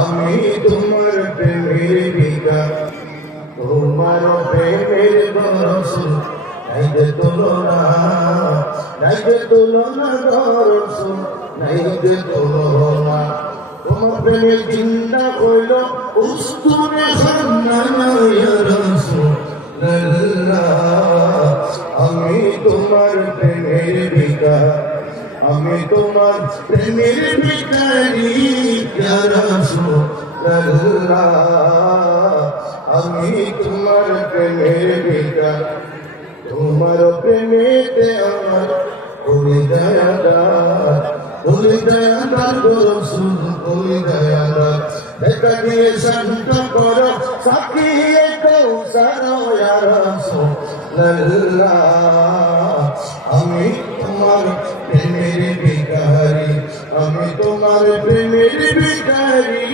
আমি তোমার প্রেমের বিকার, তোমার প্রেমের রাসূল, নাই যে তুলনা, নাই যে তুলনা রাসূল, নাই যে তুলনা। তোমার প্রেমের চিন্তা হইল উস্তুনে খান্না ইয়া রাসূলুল্লাহ। আমি তোমার প্রেমের বিকার, আমি তোমার প্রেমের ভিখারি ইয়া রাসূলুল্লাহ। আমি তোমার প্রেমের ভিখারি, তোমার প্রেমেতে আমার হৃদয় আদার, হৃদয় আদার গো রাসূল, হৃদয় আদার। দেখা দিয়ে শান্ত করো সাকিয়ে কৌসার ইয়া রাসূলুল্লাহ। আমি তোমার প্রেমের ভিখারি, আমি তোমার প্রেমের ভিখারি।